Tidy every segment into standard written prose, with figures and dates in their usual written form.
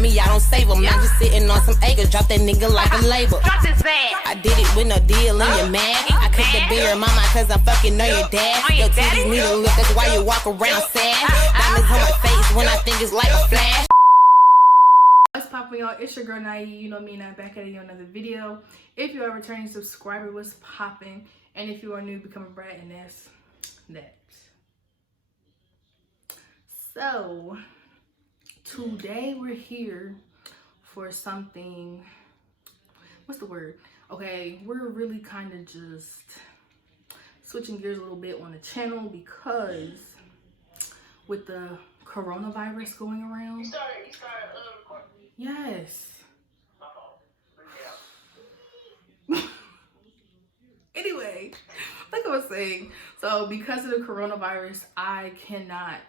me, I don't save them. I'm just sitting on some acres, drop that nigga like a label. Drop this bag. I did it with no deal and you're mad. I cooked the beer, mama, cause I fucking know your dad. Your titties need a look, that's why you walk around sad. Diamonds on my face when I think it's like a flash. What's poppin', y'all? It's your girl Nye. You know me, and I'm back at you another video. If you are a returning subscriber, what's poppin'? And if you are new, become a brat, and that's that. So today we're here for something. What's the word? Okay, we're really kind of just switching gears a little bit on the channel because with the coronavirus going around. You started recording? Yes. Anyway, like I was saying, so because of the coronavirus, I cannot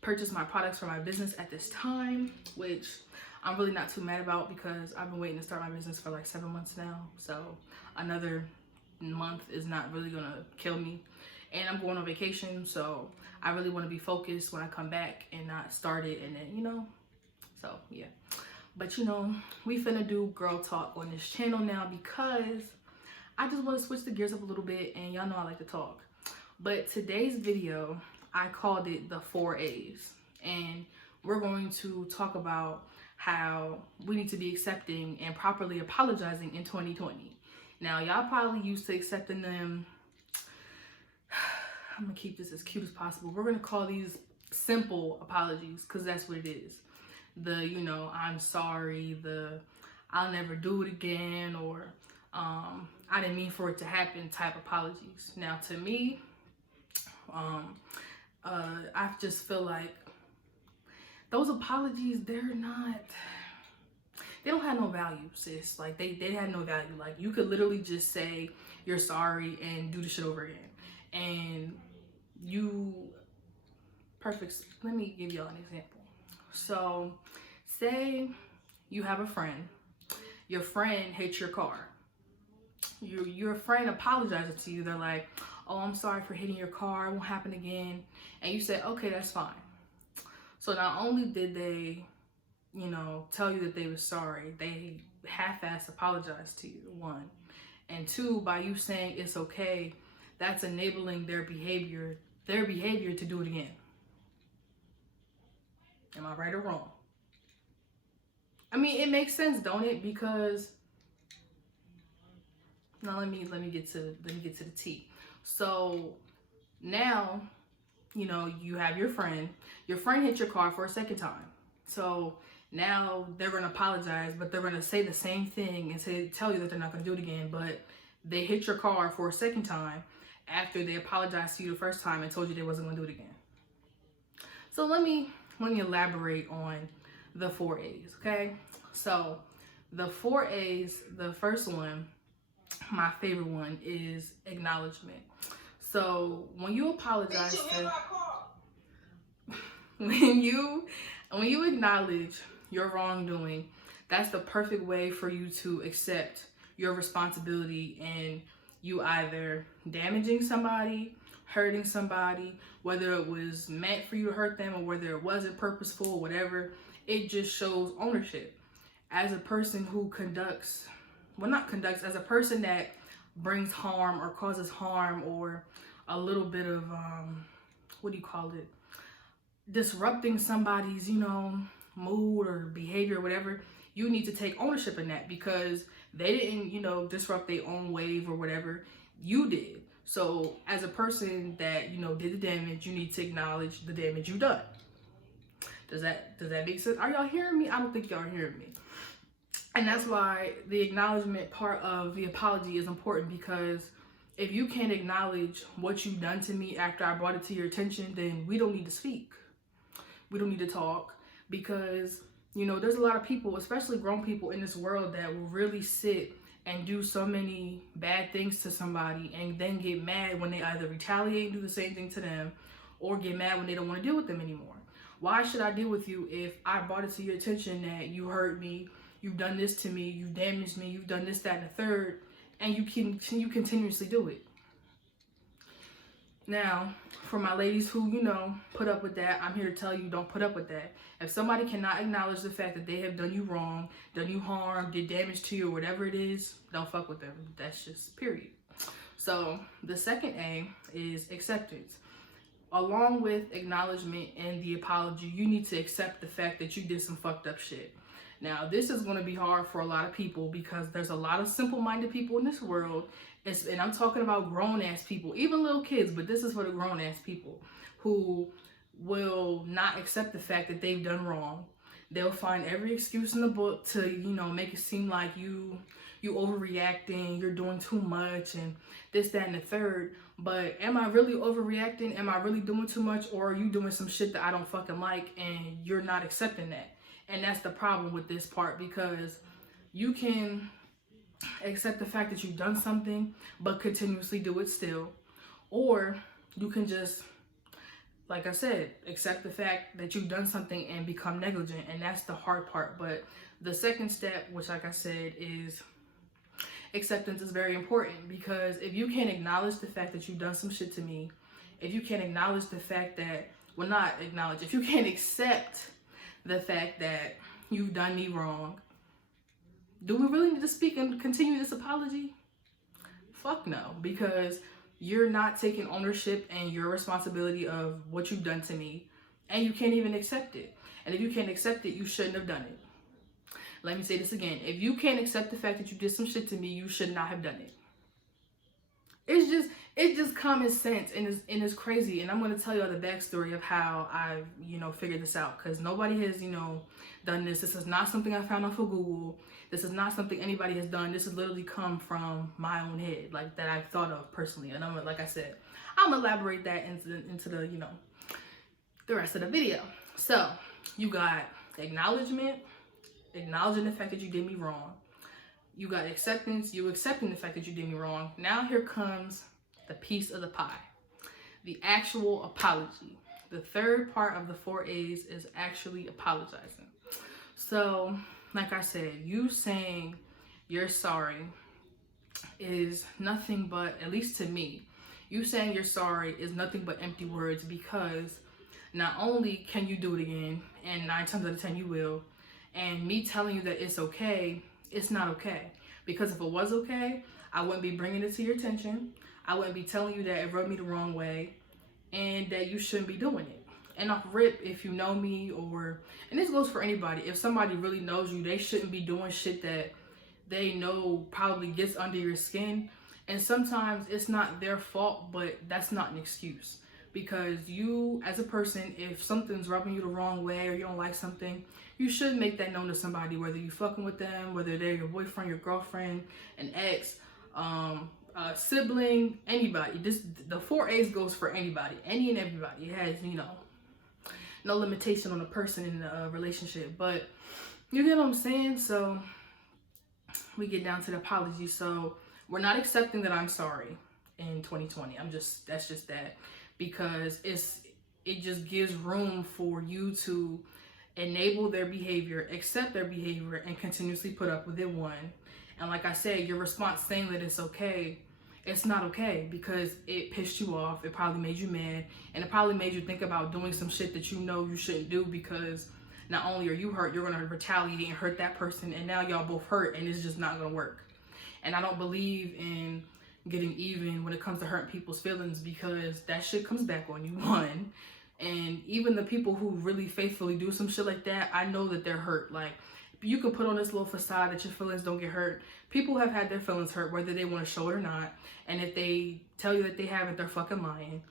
purchase my products for my business at this time, which I'm really not too mad about because I've been waiting to start my business for like 7 months now. So another month is not really gonna kill me. And I'm going on vacation, so I really want to be focused when I come back and not start it and then, you know, so yeah. But you know, we finna do girl talk on this channel now because I just want to switch the gears up a little bit, and y'all know I like to talk. But today's video, I called it the 4 A's, and we're going to talk about how we need to be accepting and properly apologizing in 2020. Now, y'all probably used to accepting them. I'm gonna keep this as cute as possible. We're gonna call these simple apologies because that's what it is. The, you know, I'm sorry, the I'll never do it again, or I didn't mean for it to happen type apologies. Now, to me, I just feel like those apologies, they don't have no value, sis. Like they had no value. Like you could literally just say you're sorry and do the shit over again. And let me give y'all an example. So say you have a friend, your friend hits your car. Your friend apologizes to you. They're like, oh, I'm sorry for hitting your car, it won't happen again. And you say, okay, that's fine. So not only did they, you know, tell you that they were sorry, they half-assed apologized to you, 1. And 2, by you saying it's okay, that's enabling their behavior to do it again. Am I right or wrong? I mean, it makes sense, don't it? Because now let me get to the T. So now, you know, you have your friend hit your car for a second time. So now they're gonna apologize, but they're gonna say the same thing and tell you that they're not gonna do it again, but they hit your car for a second time after they apologized to you the first time and told you they wasn't gonna do it again. So let me elaborate on the 4 A's, okay? So the 4 A's, the first one, my favorite one, is acknowledgement. So when you apologize when you acknowledge your wrongdoing, that's the perfect way for you to accept your responsibility in you either damaging somebody, hurting somebody, whether it was meant for you to hurt them or whether it wasn't purposeful or whatever. It just shows ownership. As a person who as a person that brings harm or causes harm or a little bit of, disrupting somebody's, you know, mood or behavior or whatever, you need to take ownership in that because they didn't, you know, disrupt their own wave or whatever. You did. So as a person that, you know, did the damage, you need to acknowledge the damage you done. Does that make sense? Are y'all hearing me? I don't think y'all are hearing me. And that's why the acknowledgement part of the apology is important, because if you can't acknowledge what you've done to me after I brought it to your attention, then we don't need to speak. We don't need to talk, because, you know, there's a lot of people, especially grown people in this world, that will really sit and do so many bad things to somebody and then get mad when they either retaliate and do the same thing to them, or get mad when they don't want to deal with them anymore. Why should I deal with you if I brought it to your attention that you hurt me, you've done this to me, you've damaged me, you've done this, that, and the third, and you continuously do it? Now, for my ladies who, you know, put up with that, I'm here to tell you, don't put up with that. If somebody cannot acknowledge the fact that they have done you wrong, done you harm, did damage to you, or whatever it is, don't fuck with them. That's just period. So the second A is acceptance. Along with acknowledgement and the apology, you need to accept the fact that you did some fucked up shit. Now, this is going to be hard for a lot of people because there's a lot of simple-minded people in this world. And I'm talking about grown-ass people, even little kids, but this is for the grown-ass people who will not accept the fact that they've done wrong. They'll find every excuse in the book to, you know, make it seem like you overreacting, you're doing too much, and this, that, and the third. But am I really overreacting? Am I really doing too much? Or are you doing some shit that I don't fucking like and you're not accepting that? And that's the problem with this part, because you can accept the fact that you've done something but continuously do it still. Or you can just, like I said, accept the fact that you've done something and become negligent. And that's the hard part. But the second step, which, like I said, is acceptance, is very important, because if you can't acknowledge the fact that you've done some shit to me, if you can't acknowledge the fact that, well, not acknowledge, if you can't accept the fact that you've done me wrong, do we really need to speak and continue this apology? Fuck no, because you're not taking ownership and your responsibility of what you've done to me, and you can't even accept it. And if you can't accept it, you shouldn't have done it. Let me say this again. If you can't accept the fact that you did some shit to me, you should not have done it. It's just common sense, and it's crazy. And I'm going to tell y'all the backstory of how I, you know, figured this out, because nobody has, you know, done this. This is not something I found off of Google. This is not something anybody has done. This has literally come from my own head, like, that I've thought of personally. And I'm, like I said, I'm gonna elaborate that into the, you know, the rest of the video. So you got acknowledgement, acknowledging the fact that you did me wrong. You got acceptance, you accepting the fact that you did me wrong. Now here comes the piece of the pie, the actual apology. The third part of the 4 A's is actually apologizing. So, like I said, you saying you're sorry is nothing but, at least to me, you saying you're sorry is nothing but empty words, because not only can you do it again, and 9 times out of 10 you will, and me telling you that it's okay, it's not okay. Because if it was okay, I wouldn't be bringing it to your attention. I wouldn't be telling you that it rubbed me the wrong way and that you shouldn't be doing it. And off rip, if you know me, or, and this goes for anybody, if somebody really knows you, they shouldn't be doing shit that they know probably gets under your skin. And sometimes it's not their fault, but that's not an excuse. Because you, as a person, if something's rubbing you the wrong way or you don't like something, you should make that known to somebody, whether you fucking with them, whether they're your boyfriend, your girlfriend, an ex, sibling, anybody. The 4 A's goes for anybody, any and everybody. It has, you know, no limitation on the person in the relationship. But you get what I'm saying? So we get down to the apology. So we're not accepting that I'm sorry in 2020. That's just that. Because it just gives room for you to enable their behavior, accept their behavior, and continuously put up with it. One, and like I said, your response saying that it's okay, it's not okay, because it pissed you off, it probably made you mad, and it probably made you think about doing some shit that you know you shouldn't do, because not only are you hurt, you're gonna retaliate and hurt that person, and now y'all both hurt, and it's just not gonna work. And I don't believe in getting even when it comes to hurting people's feelings, because that shit comes back on you, one. And even the people who really faithfully do some shit like that, I know that they're hurt. Like, you can put on this little facade that your feelings don't get hurt. People have had their feelings hurt, whether they want to show it or not. And if they tell you that they haven't, they're fucking lying.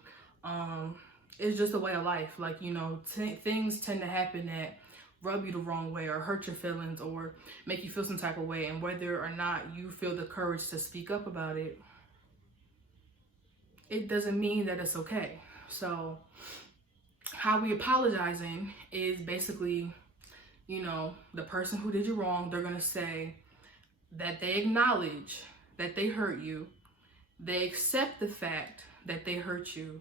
It's just a way of life. Like, you know, things tend to happen that rub you the wrong way or hurt your feelings or make you feel some type of way. And whether or not you feel the courage to speak up about it, it doesn't mean that it's okay. So how we apologizing is basically, you know, the person who did you wrong, they're going to say that they acknowledge that they hurt you, they accept the fact that they hurt you,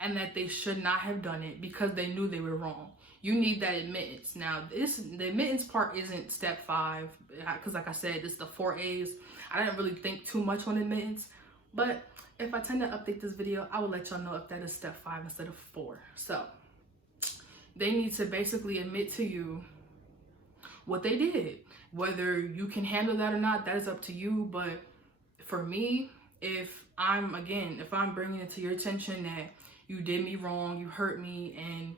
and that they should not have done it because they knew they were wrong. You need that admittance. Now, the admittance part isn't step 5, because like I said, it's the 4 A's. I didn't really think too much on admittance, but if I tend to update this video, I will let y'all know if that is step 5 instead of 4. So they need to basically admit to you what they did. Whether you can handle that or not, that is up to you. But for me, if I'm bringing it to your attention that you did me wrong, you hurt me, and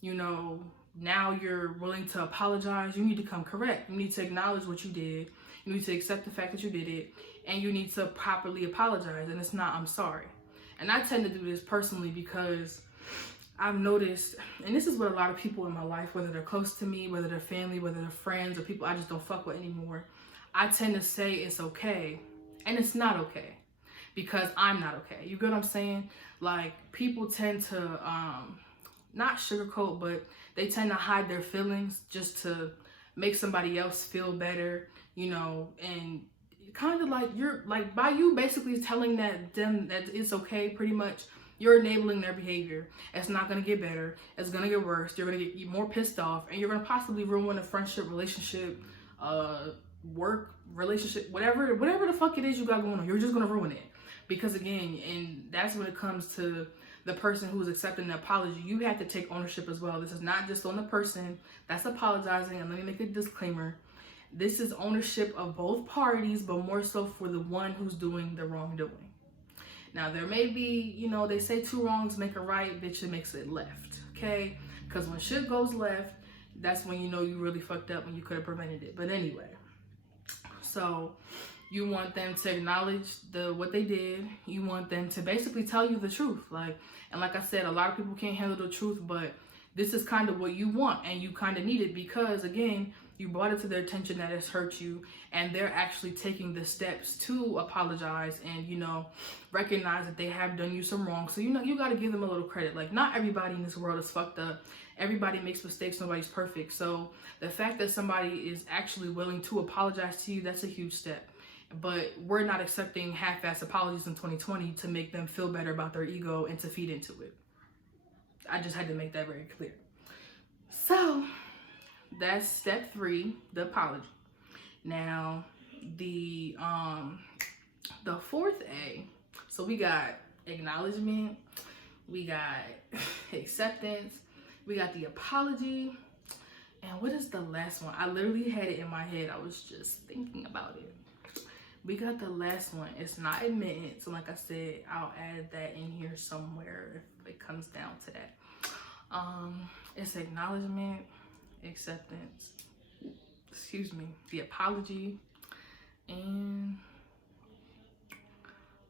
you know, now you're willing to apologize, you need to come correct. You need to acknowledge what you did. You need to accept the fact that you did it, and you need to properly apologize. And it's not, I'm sorry. And I tend to do this personally because I've noticed, and this is what a lot of people in my life, whether they're close to me, whether they're family, whether they're friends, or people I just don't fuck with anymore, I tend to say it's okay, and it's not okay, because I'm not okay. You get what I'm saying? Like, people tend to, not sugarcoat, but they tend to hide their feelings just to make somebody else feel better, you know, and kind of like, you're like, by you basically telling them that it's okay, pretty much, you're enabling their behavior. It's not going to get better. It's going to get worse. You're going to get more pissed off, and you're going to possibly ruin a friendship, relationship, work relationship, whatever the fuck it is you got going on. You're just going to ruin it. Because again, and that's when it comes to the person who's accepting the apology, you have to take ownership as well. This is not just on the person that's apologizing. And let me make a disclaimer. This is ownership of both parties, but more so for the one who's doing the wrongdoing. Now, there may be, you know, they say 2 wrongs make a right, bitch, it makes it left, okay? Because when shit goes left, that's when you know you really fucked up and you could have prevented it. But anyway, so you want them to acknowledge what they did. You want them to basically tell you the truth. And like I said, a lot of people can't handle the truth, but this is kind of what you want, and you kind of need it because, again, you brought it to their attention that it's hurt you, and they're actually taking the steps to apologize and, you know, recognize that they have done you some wrong. So, you know, you got to give them a little credit. Like, not everybody in this world is fucked up. Everybody makes mistakes. Nobody's perfect. So the fact that somebody is actually willing to apologize to you, that's a huge step. But we're not accepting half-ass apologies in 2020 to make them feel better about their ego and to feed into it. I just had to make that very clear. So that's step 3, the apology. Now, the 4th A, so we got acknowledgement, we got acceptance, we got the apology, and what is the last one? I literally had it in my head. I was just thinking about it. We got the last one. It's not admittance. So like I said, I'll add that in here somewhere if it comes down to that. It's acknowledgement, acceptance, the apology, and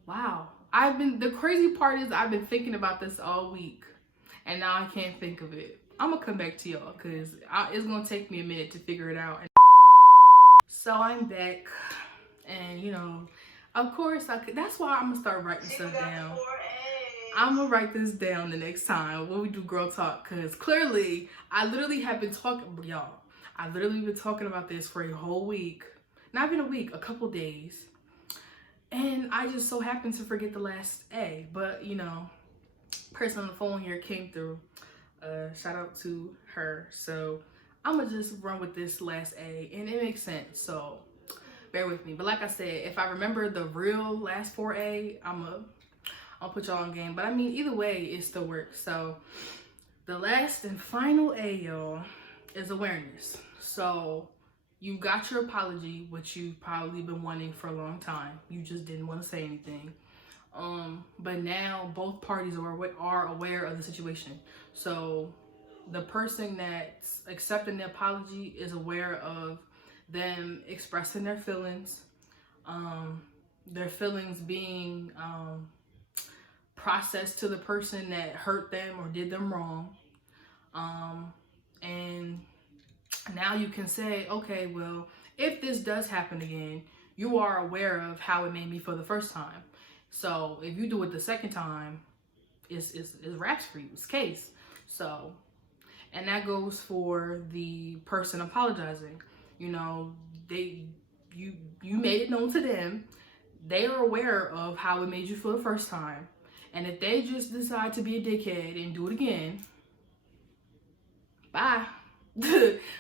wow. The crazy part is I've been thinking about this all week, and now I can't think of it. I'm gonna come back to y'all because it's gonna take me a minute to figure it out. So I'm back, and you know, of course that's why I'm gonna start writing stuff down. I'm gonna write this down the next time when we do girl talk, because clearly I literally have been talking, y'all. I've literally been talking about this for a whole week, not even a week, a couple days, and I just so happened to forget the last A. But you know, person on the phone here came through. Shout out to her. So I'm gonna just run with this last A, and it makes sense. So bear with me. But like I said, if I remember the real last 4A, I'll put y'all on game. But I mean, either way, it still works. So the last and final A, y'all, is awareness. So you got your apology, which you've probably been wanting for a long time. You just didn't want to say anything. But now both parties are aware of the situation. So the person that's accepting the apology is aware of them expressing their feelings being processed to the person that hurt them or did them wrong. And now you can say, okay, well, if this does happen again, you are aware of how it made me feel the first time. So if you do it the second time, it's raps for you, it's case. So, and that goes for the person apologizing. You know, you made it known to them. They are aware of how it made you feel the first time. And if they just decide to be a dickhead and do it again, bye.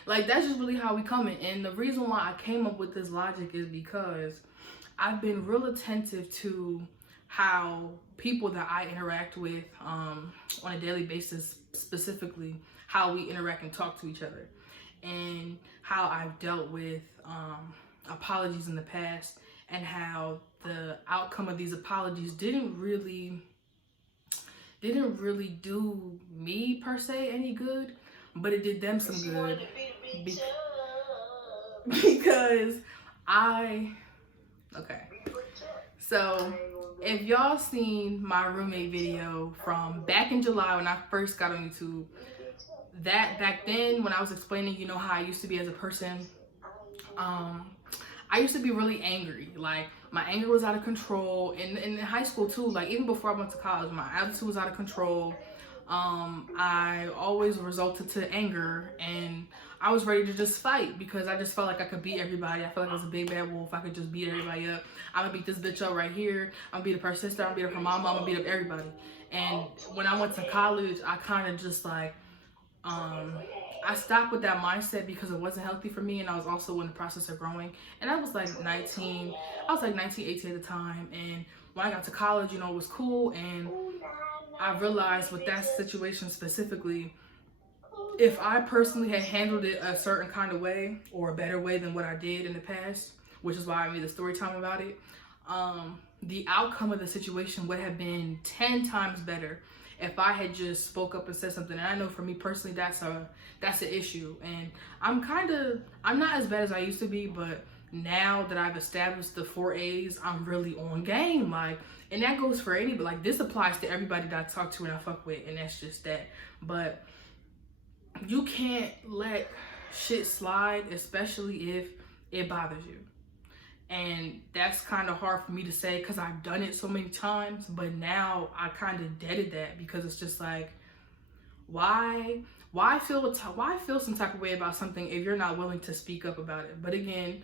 Like, that's just really how we coming. And the reason why I came up with this logic is because I've been real attentive to how people that I interact with on a daily basis, specifically how we interact and talk to each other, and how I've dealt with apologies in the past, and how the outcome of these apologies didn't really do me per se any good, but it did them some good because okay. So if y'all seen my roommate video from back in July when I first got on YouTube, that back then when I was explaining, you know, how I used to be as a person, I used to be really angry. Like, my anger was out of control. In high school too, like even before I went to college, my attitude was out of control. I always resulted to anger, and I was ready to just fight because I just felt like I could beat everybody. I felt like I was a big bad wolf. I could just beat everybody up. I'm gonna beat this bitch up right here. I'm gonna beat up her sister. I'm gonna beat up her mama. I'm gonna beat up everybody. And when I went to college, I kind of just like, I stopped with that mindset because it wasn't healthy for me, and I was also in the process of growing. And I was like 19, 18 at the time. And when I got to college, you know, it was cool. And I realized with that situation specifically, if I personally had handled it a certain kind of way or a better way than what I did in the past, which is why I made the story time about it, the outcome of the situation would have been 10 times better if I had just spoke up and said something. And I know for me personally, that's an issue. And I'm not as bad as I used to be, but now that I've established the 4 A's, I'm really on game. Like, and that goes for anybody. Like, this applies to everybody that I talk to and I fuck with, and that's just that. But you can't let shit slide, especially if it bothers you. And that's kind of hard for me to say because I've done it so many times, but now I kind of deaded that because it's just like, why feel some type of way about something if you're not willing to speak up about it? But again,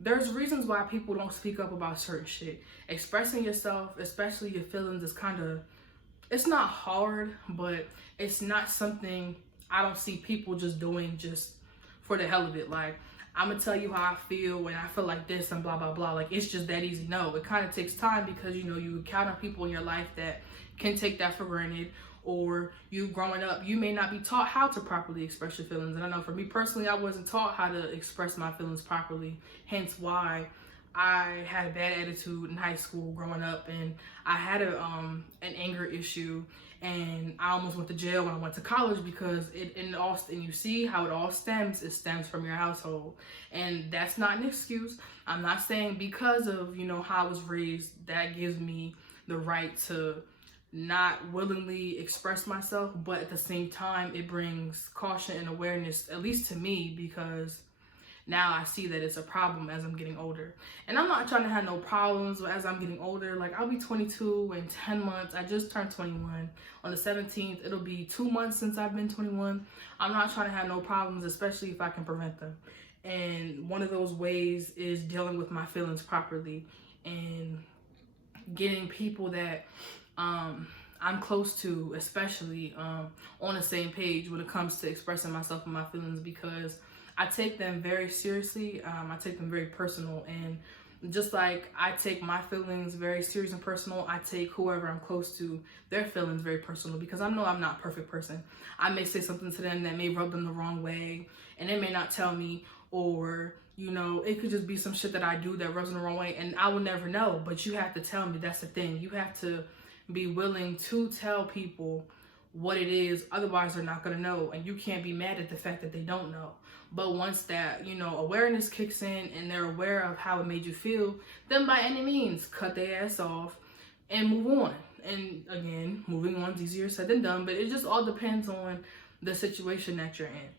there's reasons why people don't speak up about certain shit. Expressing yourself, especially your feelings, is it's not hard, but it's not something I don't see people just doing just for the hell of it. Like, I'm gonna tell you how I feel when I feel like this and blah blah blah. Like, it's just that easy. No, it kind of takes time because, you know, you encounter people in your life that can take that for granted, or you growing up, you may not be taught how to properly express your feelings. And I know for me personally, I wasn't taught how to express my feelings properly, hence why I had a bad attitude in high school growing up, and I had an anger issue, and I almost went to jail when I went to college because and you see how it all stems from your household. And that's not an excuse. I'm not saying because of, you know, how I was raised, that gives me the right to not willingly express myself, but at the same time, it brings caution and awareness, at least to me, because now I see that it's a problem as I'm getting older. And I'm not trying to have no problems as I'm getting older. Like, I'll be 22 in 10 months. I just turned 21. On the 17th, it'll be 2 months since I've been 21. I'm not trying to have no problems, especially if I can prevent them. And one of those ways is dealing with my feelings properly and getting people that I'm close to, especially on the same page when it comes to expressing myself and my feelings, because I take them very seriously. I take them very personal, and just like I take my feelings very serious and personal, I take whoever I'm close to, their feelings very personal, because I know I'm not a perfect person. I may say something to them that may rub them the wrong way, and they may not tell me, or, you know, it could just be some shit that I do that rubs them the wrong way, and I will never know. But you have to tell me. That's the thing. You have to be willing to tell people what it is, otherwise they're not gonna know, and you can't be mad at the fact that they don't know. But once that, you know, awareness kicks in and they're aware of how it made you feel, then by any means cut their ass off and move on. And again, moving on is easier said than done, but it just all depends on the situation that you're in.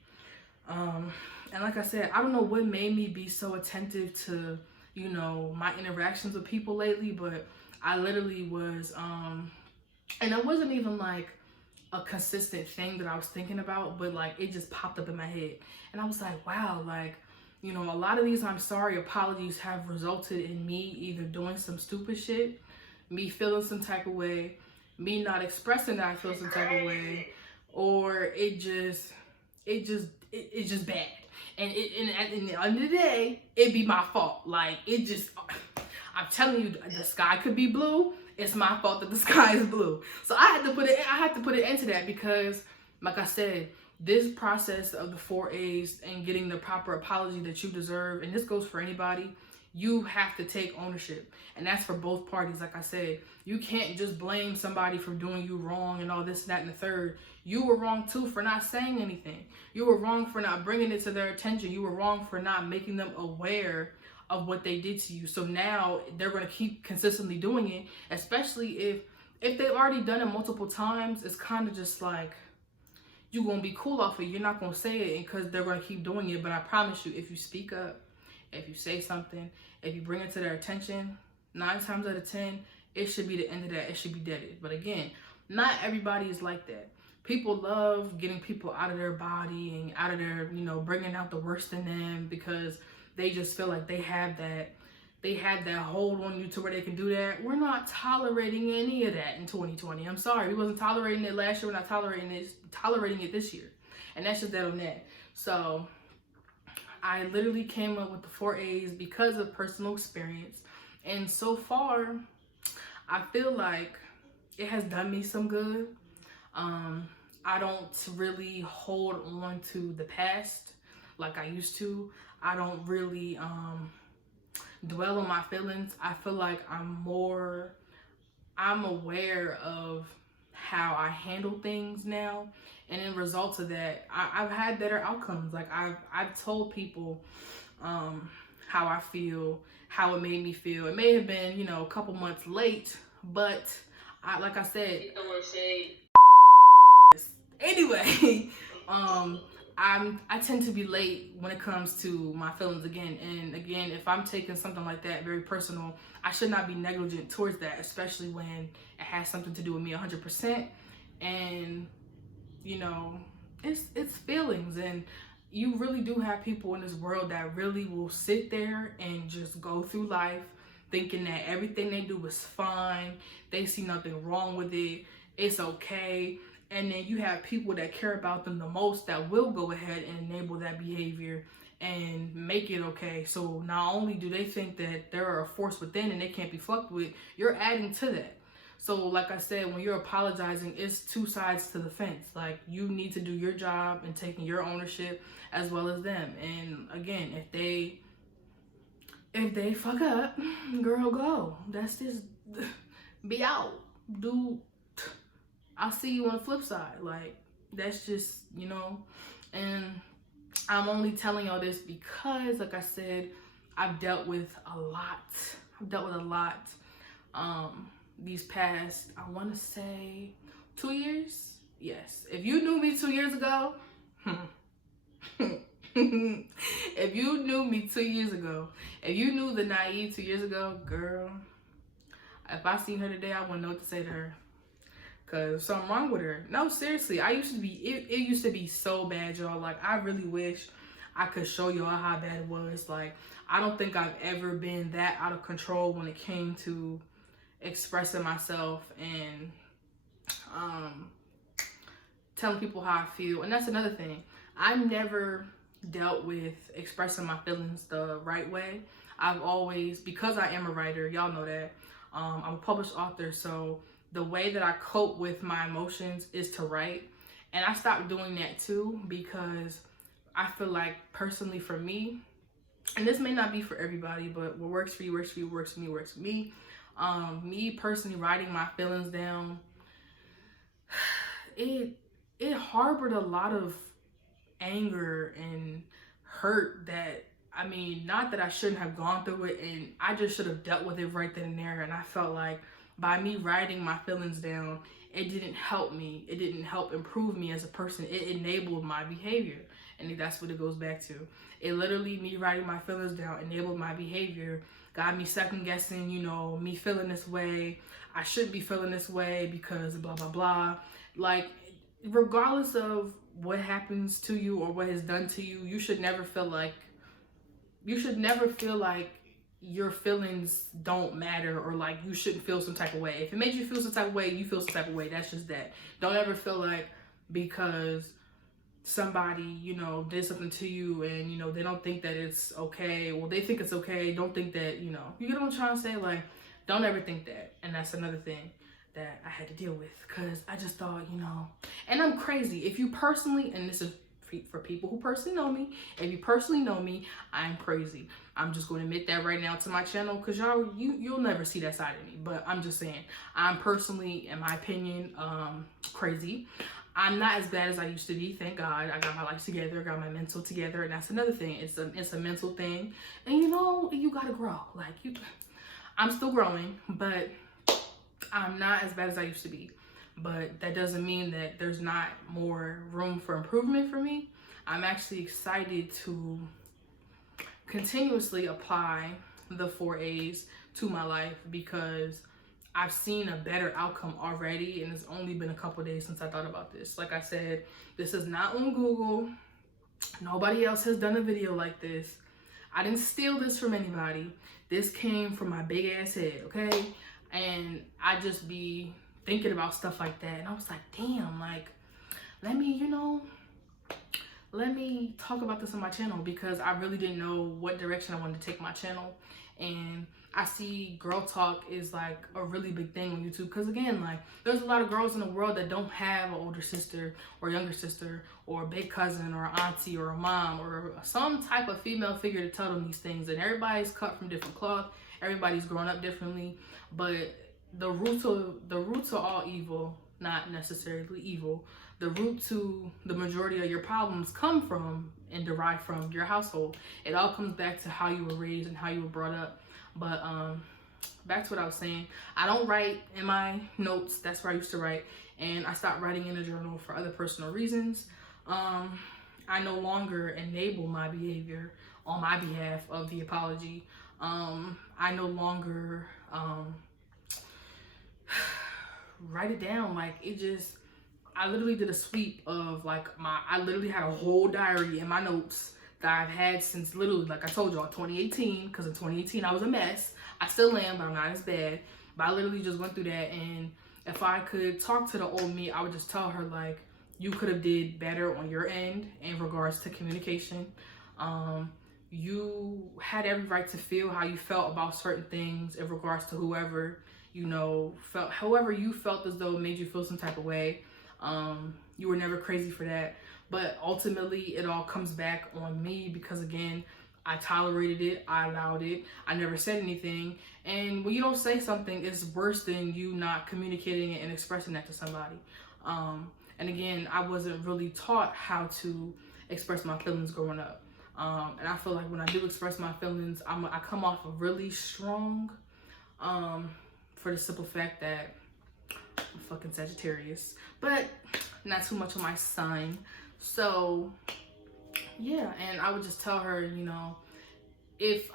And like I said, I don't know what made me be so attentive to, you know, my interactions with people lately, but I literally was, and it wasn't even like a consistent thing that I was thinking about, but like it just popped up in my head. And I was like, wow, like, you know, a lot of these I'm sorry apologies have resulted in me either doing some stupid shit, me feeling some type of way, me not expressing that I feel some type of way, or it's just bad. And at the end of the day, it be my fault. Like, it just, I'm telling you, the sky could be blue. It's my fault that the sky is blue. So I had to put it into that because, like I said, this process of the 4 A's and getting the proper apology that you deserve, and this goes for anybody, you have to take ownership. And that's for both parties. Like I said, you can't just blame somebody for doing you wrong and all this, that, and the third. You were wrong too for not saying anything. You were wrong for not bringing it to their attention. You were wrong for not making them aware of what they did to you. So now they're going to keep consistently doing it, especially if they've already done it multiple times. It's kind of just like, you're going to be cool off it. You're not going to say it because they're going to keep doing it. But I promise you, if you speak up, if you say something, if you bring it to their attention, 9 times out of 10, it should be the end of that. It should be deaded. But again, not everybody is like that. People love getting people out of their body and out of their, bringing out the worst in them because they just feel like they have that hold on you to where they can do that. We're not tolerating any of that in 2020. I'm sorry. We wasn't tolerating it last year. We're not tolerating it this year. And that's just that on that. So I literally came up with the 4 A's because of personal experience. And so far, I feel like it has done me some good. I don't really hold on to the past like I used to. I don't really dwell on my feelings. I feel like I'm aware of how I handle things now. And in result of that, I've had better outcomes. Like I've told people how I feel, how it made me feel. It may have been, a couple months late, but like I said, anyway, I tend to be late when it comes to my feelings again. And again, if I'm taking something like that very personal, I should not be negligent towards that, especially when it has something to do with me 100%. And, it's feelings. And you really do have people in this world that really will sit there and just go through life thinking that everything they do is fine. They see nothing wrong with it. It's okay. And then you have people that care about them the most that will go ahead and enable that behavior and make it okay. So not only do they think that they're a force within and they can't be fucked with, you're adding to that. So like I said, when you're apologizing, it's 2 sides to the fence. Like, you need to do your job and taking your ownership as well as them. And again, if they fuck up, girl, go. That's just, be out. I'll see you on the flip side. Like, that's just, and I'm only telling y'all this because, like I said, I've dealt with a lot. These past, I want to say 2 years. Yes. If you knew me 2 years ago, if you knew me 2 years ago, if you knew the naive 2 years ago, girl, if I seen her today, I wouldn't know what to say to her. Cause something wrong with her. No, seriously, it used to be so bad, y'all. Like, I really wish I could show y'all how bad it was. Like, I don't think I've ever been that out of control when it came to expressing myself and telling people how I feel. And that's another thing. I've never dealt with expressing my feelings the right way. I've always, because I am a writer, y'all know that, I'm a published author, so the way that I cope with my emotions is to write. And I stopped doing that too because I feel like, personally for me, and this may not be for everybody, but what works for you, works for you, works for me, works for me. Me personally, writing my feelings down, it harbored a lot of anger and hurt that, not that I shouldn't have gone through it, and I just should have dealt with it right then and there. And I felt like by me writing my feelings down, it didn't help me. It didn't help improve me as a person. It enabled my behavior. And that's what it goes back to. It literally, me writing my feelings down, enabled my behavior, got me second guessing, me feeling this way. I shouldn't be feeling this way because blah, blah, blah. Like, regardless of what happens to you or what is done to you, you should never feel like your feelings don't matter, or like you shouldn't feel some type of way. If it makes you feel some type of way, you feel some type of way. That's just that. Don't ever feel like because somebody, you know, did something to you and, you know, they don't think that it's okay. Well, they think it's okay. Don't think that, you know, you get what I'm trying to say? Like, don't ever think that. And that's another thing that I had to deal with, because I just thought, you know, and I'm crazy. If you personally, and this is for people who personally know me, if you personally know me, I'm crazy. I'm just going to admit that right now to my channel, because you'll never see that side of me. But I'm just saying, I'm personally, in my opinion, crazy. I'm not as bad as I used to be, thank God. I got my life together, got my mental together, and that's another thing. It's a mental thing, and you know, you gotta grow. Like, I'm still growing, but I'm not as bad as I used to be. But that doesn't mean that there's not more room for improvement for me. I'm actually excited to continuously apply the 4A's to my life, because I've seen a better outcome already, and it's only been a couple days since I thought about this. Like I said, this is not on Google. Nobody else has done a video like this. I didn't steal this from anybody. This came from my big ass head, okay? And I just be thinking about stuff like that, and I was like, damn, like, let me talk about this on my channel, because I really didn't know what direction I wanted to take my channel. And I see girl talk is like a really big thing on YouTube, because again, like, there's a lot of girls in the world that don't have an older sister or younger sister or a big cousin or an auntie or a mom or some type of female figure to tell them these things. And everybody's cut from different cloth, everybody's grown up differently, but the root to all evil, not necessarily evil, the root to the majority of your problems come from and derive from your household. It all comes back to how you were raised and how you were brought up. But back to what I was saying, I don't write in my notes. That's where I used to write, and I stopped writing in a journal for other personal reasons. I no longer enable my behavior on my behalf of the apology. I no longer write it down. Like, it just, I literally did a sweep of like I literally had a whole diary in my notes that I've had since literally, like I told y'all, 2018, because in 2018 I was a mess. I still am, but I'm not as bad. But I literally just went through that, and if I could talk to the old me, I would just tell her, like, you could have did better on your end in regards to communication. You had every right to feel how you felt about certain things in regards to whoever, you know, however you felt as though it made you feel some type of way. You were never crazy for that. But ultimately, it all comes back on me, because again, I tolerated it, I allowed it, I never said anything. And when you don't say something, it's worse than you not communicating it and expressing that to somebody. And again, I wasn't really taught how to express my feelings growing up. And I feel like when I do express my feelings, I come off really strong, for the simple fact that I'm fucking Sagittarius, but not too much of my sign. So yeah, and I would just tell her, you know, if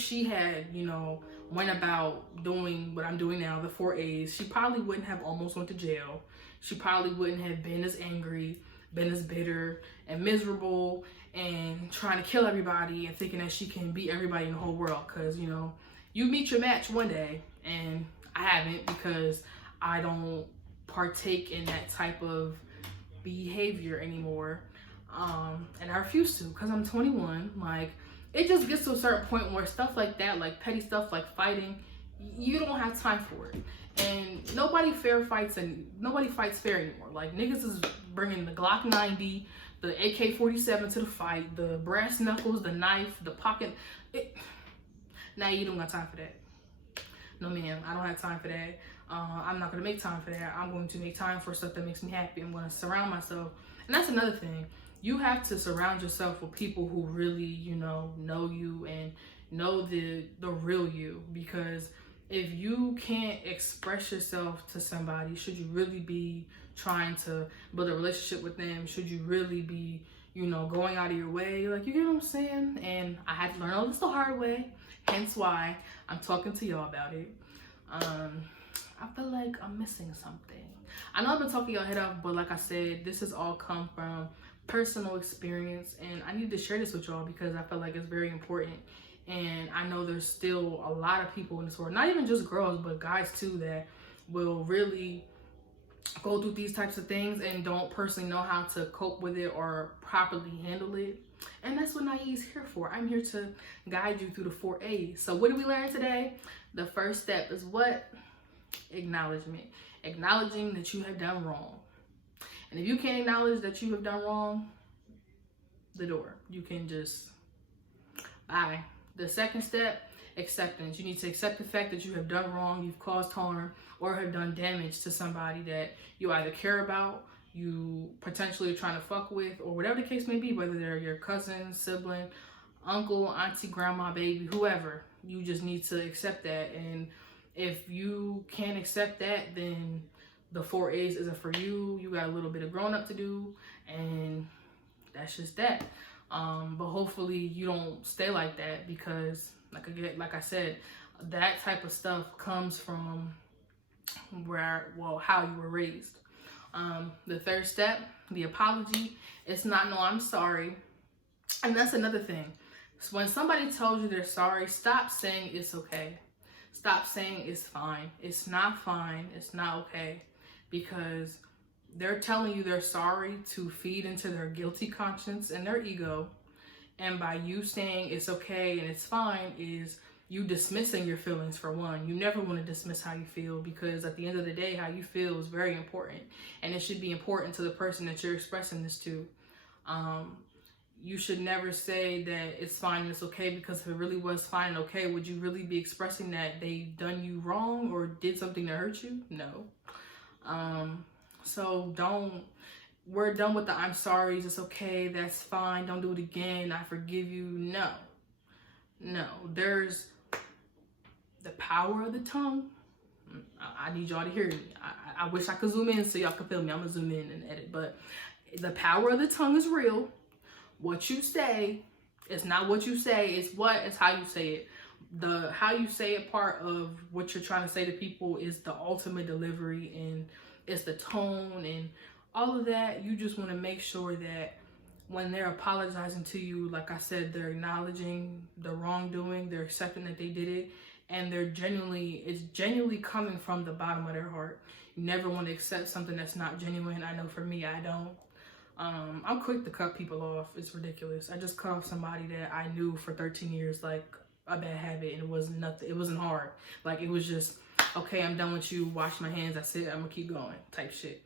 she had, you know, went about doing what I'm doing now, the 4A's, she probably wouldn't have almost went to jail. She probably wouldn't have been as angry, been as bitter and miserable and trying to kill everybody and thinking that she can beat everybody in the whole world. Because, you know, you meet your match one day, and I haven't, because I don't partake in that type of behavior anymore. And I refuse to, because I'm 21. Like, it just gets to a certain point where stuff like that, like petty stuff like fighting, you don't have time for it. And nobody fights fair anymore. Like, niggas is bringing the Glock 90, the AK-47 to the fight, the brass knuckles, the knife, the pocket. Now you don't got time for that. No, ma'am, I don't have time for that. I'm not going to make time for that. I'm going to make time for stuff that makes me happy. I'm going to surround myself. And that's another thing. You have to surround yourself with people who really, you know you and know the real you. Because if you can't express yourself to somebody, should you really be trying to build a relationship with them? Should you really be, you know, going out of your way? Like, you get what I'm saying? And I had to learn all this the hard way. Hence why I'm talking to y'all about it. I feel like I'm missing something. I know I've been talking y'all head off, but like I said, this has all come from personal experience, and I need to share this with y'all because I feel like it's very important. And I know there's still a lot of people in this world, not even just girls, but guys too, that will really go through these types of things and don't personally know how to cope with it or properly handle it. And that's what Nye is here for. I'm here to guide you through the 4 A's. So what did we learn today? The first step is what? Acknowledgement. Acknowledging that you have done wrong. And if you can't acknowledge that you have done wrong, the door. You can just bye. The second step, acceptance. You need to accept the fact that you have done wrong, you've caused harm, or have done damage to somebody that you either care about, you potentially are trying to fuck with, or whatever the case may be, whether they're your cousin, sibling, uncle, auntie, grandma, baby, whoever. You just need to accept that. And if you can't accept that, then the 4 A's isn't for you. You got a little bit of growing up to do, and that's just that. But hopefully you don't stay like that, because like I said, that type of stuff comes from how you were raised. The third step, the apology. It's not no I'm sorry. And that's another thing. So when somebody tells you they're sorry, stop saying it's okay. Stop saying it's fine. It's not fine. It's not okay. Because they're telling you they're sorry to feed into their guilty conscience and their ego. And by you saying it's okay and it's fine is you dismissing your feelings, for one. You never want to dismiss how you feel, because at the end of the day, how you feel is very important. And it should be important to the person that you're expressing this to. You should never say that it's fine and it's okay, because if it really was fine and okay, would you really be expressing that they done you wrong or did something to hurt you? No. So we're done with the I'm sorry, it's okay, that's fine, don't do it again, I forgive you. No, there's the power of the tongue. I need y'all to hear me. I wish I could zoom in so y'all could feel me. I'm gonna zoom in and edit, but the power of the tongue is real. What you say is not what you say, it's how you say it. The how you say it part of what you're trying to say to people is the ultimate delivery, and it's the tone and all of that. You just want to make sure that when they're apologizing to you, like I said, they're acknowledging the wrongdoing, they're accepting that they did it, and it's genuinely coming from the bottom of their heart. You never want to accept something that's not genuine. I know for me, I don't. I'm quick to cut people off. It's ridiculous. I just cut off somebody that I knew for 13 years, like a bad habit, and it was nothing. It wasn't hard. Like, it was just, okay, I'm done with you. Wash my hands. That's it. I'm gonna keep going type shit.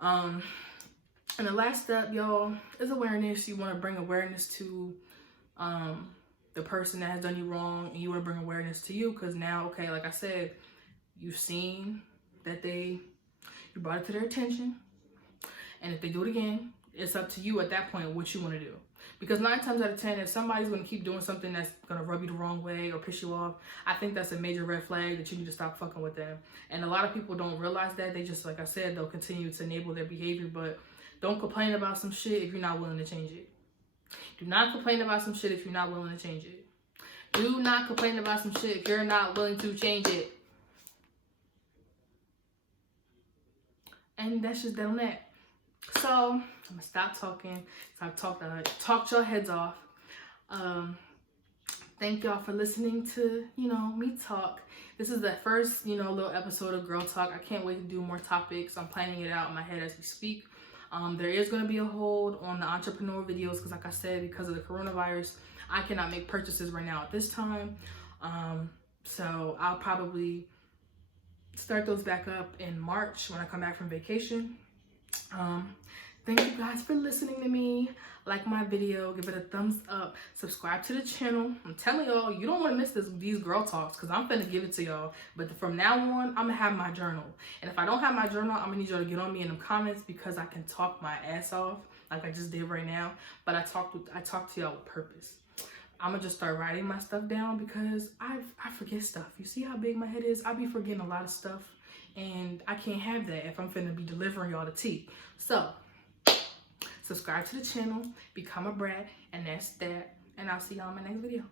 And the last step, y'all, is awareness. You want to bring awareness to the person that has done you wrong, and you want to bring awareness to you, because now, okay, like I said, you've seen that you brought it to their attention, and if they do it again, it's up to you at that point what you want to do. Because 9 times out of 10, if somebody's going to keep doing something that's going to rub you the wrong way or piss you off, I think that's a major red flag that you need to stop fucking with them. And a lot of people don't realize that. They just, like I said, they'll continue to enable their behavior, but don't complain about some shit if you're not willing to change it. Do not complain about some shit if you're not willing to change it. Do not complain about some shit if you're not willing to change it. And that's just that on that. So I'm gonna stop talking. I've talked your heads off. Thank y'all for listening to, me talk. This is the first, little episode of Girl Talk. I can't wait to do more topics. I'm planning it out in my head as we speak. There is going to be a hold on the entrepreneur videos because, like I said, because of the coronavirus, I cannot make purchases right now at this time. So I'll probably start those back up in March when I come back from vacation. Thank you guys for listening to me. Like my video, give it a thumbs up, subscribe to the channel. I'm telling y'all, you don't want to miss these girl talks, because I'm finna give it to y'all. But from now on, I'm gonna have my journal. And if I don't have my journal, I'm gonna need y'all to get on me in the comments, because I can talk my ass off like I just did right now. But I talk to y'all with purpose. I'm gonna just start writing my stuff down, because I forget stuff. You see how big my head is? I be forgetting a lot of stuff, and I can't have that if I'm finna be delivering y'all the tea. So subscribe to the channel, become a brat, and that's that. And I'll see y'all in my next video.